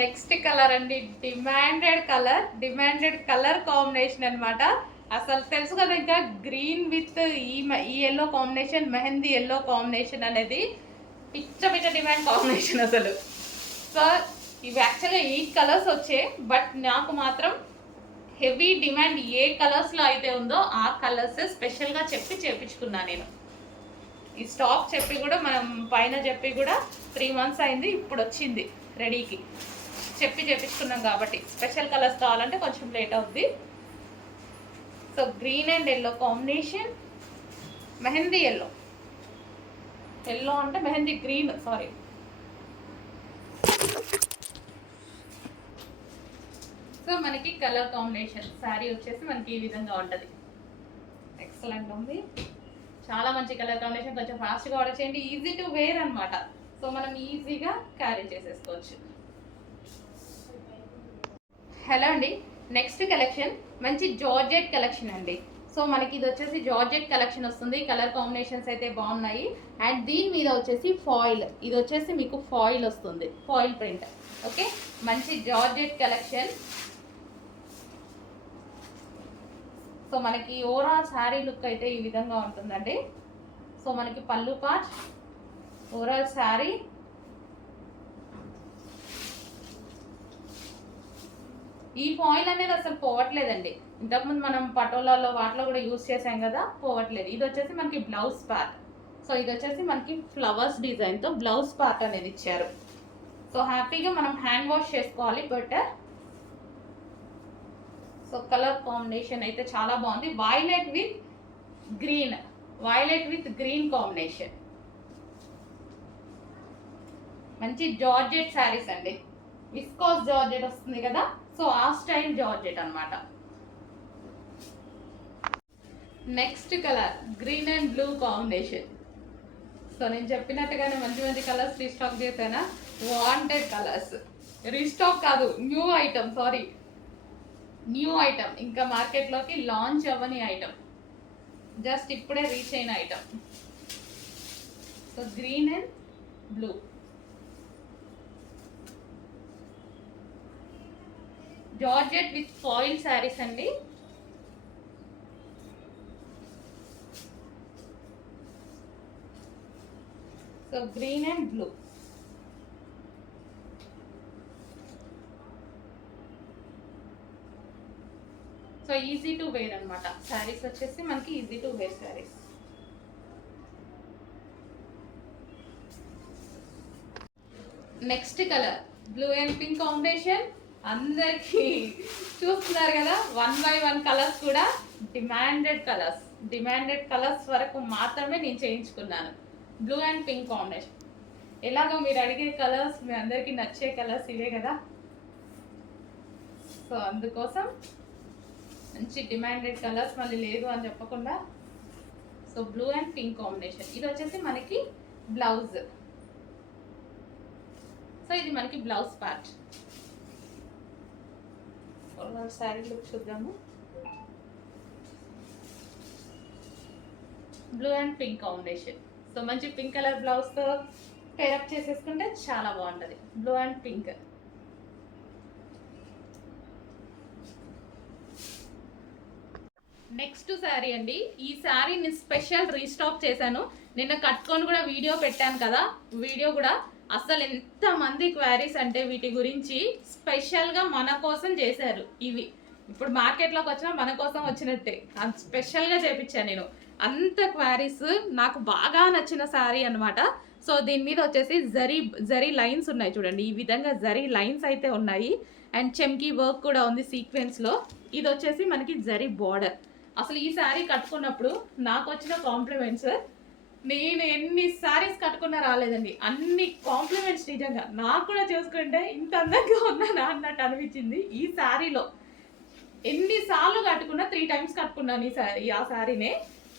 Next colour అండి, demanded colour combination అన్నమాట. అసలు తెలుసు కదా, ఇంకా గ్రీన్ విత్ ఈ yellow combination, mehndi yellow combination అనేది పిచ్చ పిచ్చ డిమాండ్ కాంబినేషన్ అసలు. సో ఇవి యాక్చువల్గా 8 కలర్స్ వచ్చాయి, బట్ నాకు మాత్రం హెవీ డిమాండ్ ఏ కలర్స్లో అయితే ఉందో ఆ కలర్స్ స్పెషల్గా చెప్పి చేపించుకున్నాను నేను. ఈ స్టాక్ చెప్పి కూడా మనం పైన చెప్పి కూడా 3 మంత్స్ అయింది, ఇప్పుడు వచ్చింది రెడీకి. చెప్పి చేపించుకున్నాం కాబట్టి స్పెషల్ కలర్స్ కావాలంటే కొంచెం లేట్ అవుద్ది. So green and yellow combination, mehndi yellow, yellow అంటే మెహందీ గ్రీన్, సారీ. సో మనకి కలర్ కాంబినేషన్ శారీ వచ్చేసి మనకి ఈ విధంగా ఉంటుంది. ఎక్సలెంట్ ఉంది, చాలా మంచి కలర్ కాంబినేషన్. కొంచెం ఫాస్ట్గా ఆర్డర్ చేయండి, ఈజీ టు వేర్ అనమాట. సో మనం ఈజీగా క్యారీ చేసేసుకోవచ్చు. హలో అండి, నెక్స్ట్ కలెక్షన్ మంచి జార్జెట్ కలెక్షన్ అండి. సో మనకి ఇది వచ్చేసి జార్జెట్ కలెక్షన్ వస్తుంది. కలర్ కాంబినేషన్స్ అయితే బాగున్నాయి. అండ్ దీని మీద వచ్చేసి ఫాయిల్, ఇది వచ్చేసి మీకు ఫాయిల్ వస్తుంది, ఫాయిల్ ప్రింట్. ఓకే, మంచి జార్జెట్ కలెక్షన్. సో మనకి ఓవరాల్ శారీ లుక్ అయితే ఈ విధంగా ఉంటుందండి. సో మనకి పళ్ళు పార్ట్, ఓవరాల్ శారీ. ఈ ఫాయిల్ అనేది అసలు పోవట్లేదండి. ఇంతకుముందు మనం పటోలాలో వాటిలో కూడా యూజ్ చేసాం కదా, పోవట్లేదు. ఇది వచ్చేసి మనకి బ్లౌజ్ పార్ట్. సో ఇది వచ్చేసి మనకి ఫ్లవర్స్ డిజైన్తో బ్లౌజ్ పార్ట్ అనేది ఇచ్చారు. సో హ్యాపీగా మనం హ్యాండ్ వాష్ చేసుకోవాలి బెటర్. సో కలర్ కాంబినేషన్ అయితే చాలా బాగుంది, వైలెట్ విత్ గ్రీన్ కాంబినేషన్. మంచి జార్జెట్ శారీస్ అండి, విస్కోస్ జార్జెట్ వస్తుంది కదా, సో ఆ స్టైల్ జార్జెట్ అనమాట. Next colour green and blue combination. So నేను చెప్పినట్టుగానే మంచి మంచి కలర్స్ రీస్టాక్ చేశానా, వాంటెడ్ కలర్స్. రీస్టాక్ కాదు, న్యూ ఐటమ్, ఇంకా మార్కెట్లోకి లాంచ్ అవ్వని ఐటమ్, జస్ట్ ఇప్పుడే రీచ్ అయిన item. So green and blue, georgette with foil saris అండి. So green and blue. So easy to wear అనమాట శారీస్ వచ్చేసి మనకి, easy to wear saris. Next colour blue and pink combination. అందరికీ చూస్తున్నారు కదా, 1 by 1 కలర్స్ కూడా డిమాండెడ్ కలర్స్ వరకు మాత్రమే నేను చేయించుకున్నాను. Blue and pink combination. ఎలాగో మీరు అడిగే కలర్స్, మీ అందరికీ నచ్చే కలర్స్ ఇవే కదా, సో అందుకోసం మంచి డిమాండెడ్ కలర్స్ మళ్ళీ లేదు అని చెప్పకుండా. So blue and pink combination. ఇది వచ్చేసి మనకి బ్లౌజ్. సో ఇది మనకి బ్లౌజ్ పార్ట్. శారీ లుక్ చూద్దాము. Blue and pink combination. So మంచి పింక్ కలర్ బ్లౌజ్తో పేరప్ చేసేసుకుంటే చాలా బాగుంటుంది, blue and pink. Next sari అండి, ఈ శారీ నేను స్పెషల్ రీస్టాక్ చేశాను. నిన్న కట్టుకొని కూడా వీడియో పెట్టాను కదా, వీడియో కూడా అసలు ఎంతమంది క్వారీస్ అంటే వీటి గురించి స్పెషల్గా మన కోసం చేశారు. ఇవి ఇప్పుడు మార్కెట్లోకి వచ్చినా మన కోసం వచ్చినట్టే, అది స్పెషల్గా చేపించాను నేను. అంత క్వారీస్, నాకు బాగా నచ్చిన శారీ అనమాట. సో దీని మీద వచ్చేసి జరీ లైన్స్ ఉన్నాయి చూడండి, ఈ విధంగా జరీ లైన్స్ అయితే ఉన్నాయి. అండ్ చెమ్కీ వర్క్ కూడా ఉంది సీక్వెన్స్లో. ఇది వచ్చేసి మనకి జరీ బార్డర్. అసలు ఈ శారీ కట్టుకున్నప్పుడు నాకు వచ్చిన కాంప్లిమెంట్స్, నేను ఎన్ని శారీస్ కట్టుకున్నా రాలేదండి. అన్ని కాంప్లిమెంట్స్ నిజంగా. నాకు కూడా చూసుకుంటే ఇంత అందంగా ఉన్నానా అన్నట్టు అనిపించింది. ఈ శారీలో ఎన్నిసార్లు కట్టుకున్నా 3 times కట్టుకున్నాను ఆ శారీనే.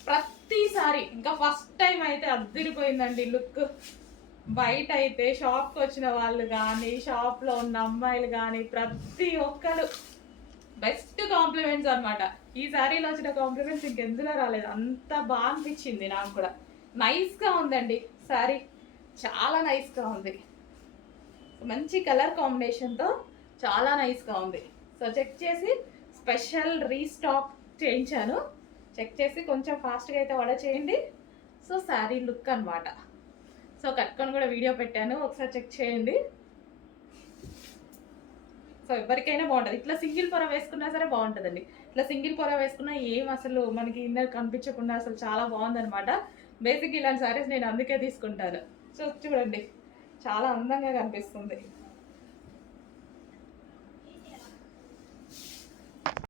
ప్రతిసారి ఇంకా ఫస్ట్ టైం అయితే అద్దరిపోయిందండి లుక్. బయట అయితే షాప్కి వచ్చిన వాళ్ళు కానీ, షాప్లో ఉన్న అమ్మాయిలు కానీ ప్రతి ఒక్కరు బెస్ట్ కాంప్లిమెంట్స్ అనమాట. ఈ శారీలో వచ్చిన కాంప్లిమెంట్స్ ఇంకెందులో రాలేదు, అంత బాగా అనిపించింది నాకు కూడా. నైస్గా ఉందండి శారీ, చాలా నైస్గా ఉంది. సో మంచి కలర్ కాంబినేషన్తో చాలా నైస్గా ఉంది. సో చెక్ చేసి స్పెషల్ రీస్టాక్ చేయించాను. చెక్ చేసి కొంచెం ఫాస్ట్గా అయితే ఆర్డర్ చేయండి. సో శారీ లుక్ అనమాట. సో కట్టుకొని కూడా వీడియో పెట్టాను, ఒకసారి చెక్ చేయండి. సో ఎవరికైనా బాగుంటుంది. ఇట్లా సింగిల్ పొర వేసుకున్నా సరే బాగుంటుందండి. ఇట్లా సింగిల్ పొర వేసుకున్నా ఏం అసలు మనకి ఇన్నర్ కనిపించకుండా అసలు చాలా బాగుందనమాట. బేసిక్ ఇలాంటి శారీస్ నేను అందుకే తీసుకుంటాను. సో చూడండి చాలా అందంగా కనిపిస్తుంది.